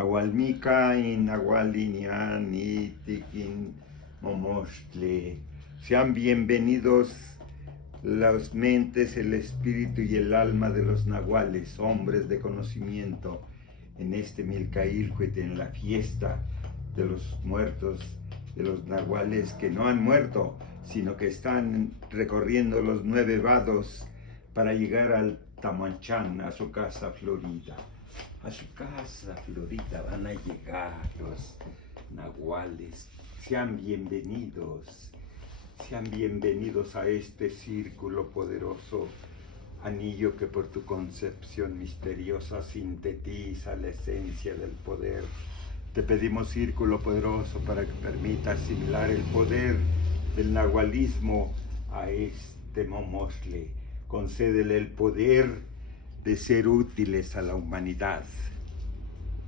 Agualmica in Agualinian y Tiquin Momoxtle. Sean bienvenidos las mentes, el espíritu y el alma de los nahuales, hombres de conocimiento, en este Milcaílcuetl, en la fiesta de los muertos, de los nahuales que no han muerto, sino que están recorriendo los 9 vados para llegar al Tamanchán, a su casa florida. A su casa florida van a llegar los nahuales. Sean bienvenidos a este círculo poderoso, anillo que por tu concepción misteriosa sintetiza la esencia del poder. Te pedimos, círculo poderoso, para que permita asimilar el poder del nahualismo a este Momoxtle. Concédele el poder de ser útiles a la humanidad.